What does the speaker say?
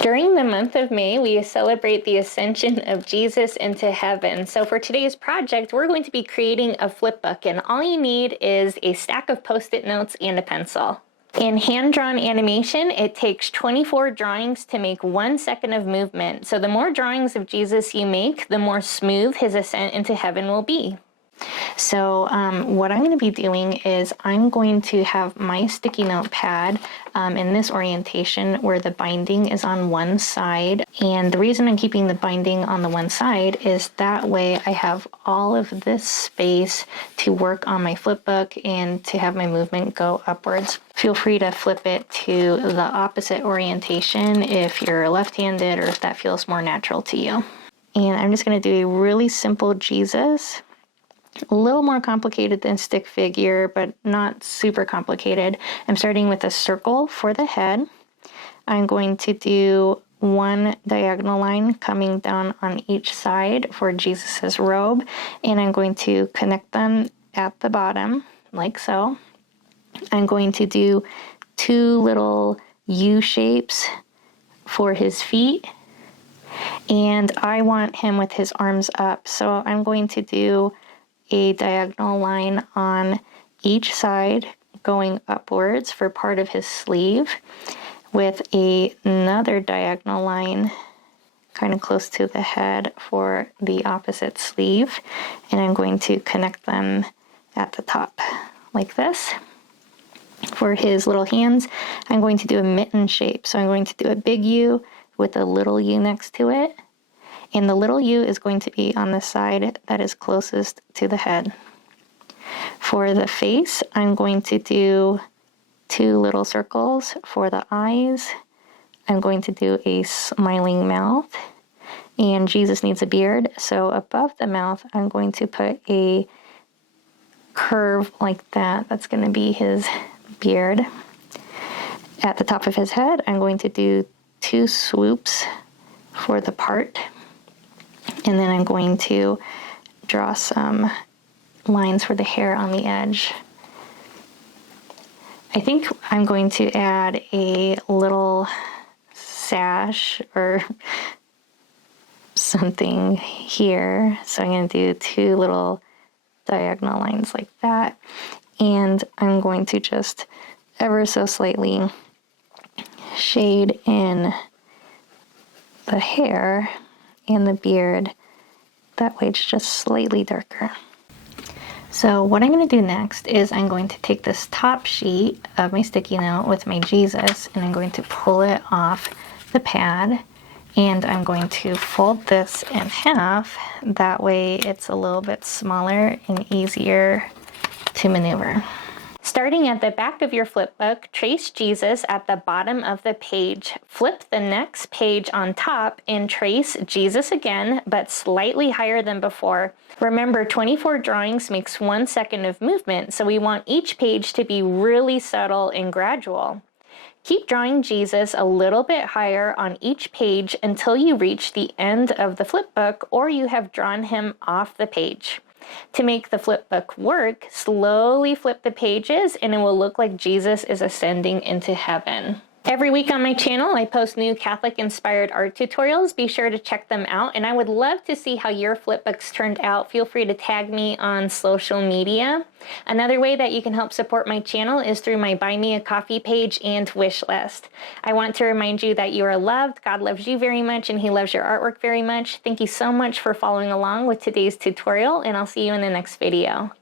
During the month of May, we celebrate the ascension of Jesus into heaven. So for today's project, we're going to be creating a flip book, and all you need is a stack of Post-it notes and a pencil. In hand-drawn animation, it takes 24 drawings to make 1 second of movement. So the more drawings of Jesus you make, the more smooth his ascent into heaven will be. So what I'm going to be doing is I'm going to have my sticky note pad in this orientation where the binding is on one side. And the reason I'm keeping the binding on the one side is that way I have all of this space to work on my flip book and to have my movement go upwards. Feel free to flip it to the opposite orientation if you're left-handed or if that feels more natural to you. And I'm just going to do a really simple Jesus. A little more complicated than stick figure, but not super complicated. I'm starting with a circle for the head. I'm going to do one diagonal line coming down on each side for Jesus's robe, and I'm going to connect them at the bottom, like so. I'm going to do 2 little U shapes for his feet, and I want him with his arms up, so I'm going to do a diagonal line on each side going upwards for part of his sleeve with another diagonal line kind of close to the head for the opposite sleeve, and I'm going to connect them at the top like this. For his little hands, I'm going to do a mitten shape, so I'm going to do a big U with a little U next to it. And the little U is going to be on the side that is closest to the head. For the face, I'm going to do 2 little circles for the eyes. I'm going to do a smiling mouth. And Jesus needs a beard, so above the mouth, I'm going to put a curve like that. That's going to be his beard. At the top of his head, I'm going to do 2 swoops for the part. And then I'm going to draw some lines for the hair on the edge. I think I'm going to add a little sash or something here. So I'm going to do 2 little diagonal lines like that. And I'm going to just ever so slightly shade in the hair and the beard, that way it's just slightly darker. So what I'm going to do next is I'm going to take this top sheet of my sticky note with my Jesus, and I'm going to pull it off the pad, and I'm going to fold this in half. That way it's a little bit smaller and easier to maneuver. Starting at the back of your flip book, trace Jesus at the bottom of the page. Flip the next page on top and trace Jesus again, but slightly higher than before. Remember, 24 drawings makes 1 second of movement, so we want each page to be really subtle and gradual. Keep drawing Jesus a little bit higher on each page until you reach the end of the flip book or you have drawn him off the page. To make the flip book work, slowly flip the pages and it will look like Jesus is ascending into heaven. Every week on my channel, I post new Catholic-inspired art tutorials. Be sure to check them out, and I would love to see how your flip books turned out. Feel free to tag me on social media. Another way that you can help support my channel is through my Buy Me a Coffee page and wish list. I want to remind you that you are loved, God loves you very much, and He loves your artwork very much. Thank you so much for following along with today's tutorial, and I'll see you in the next video.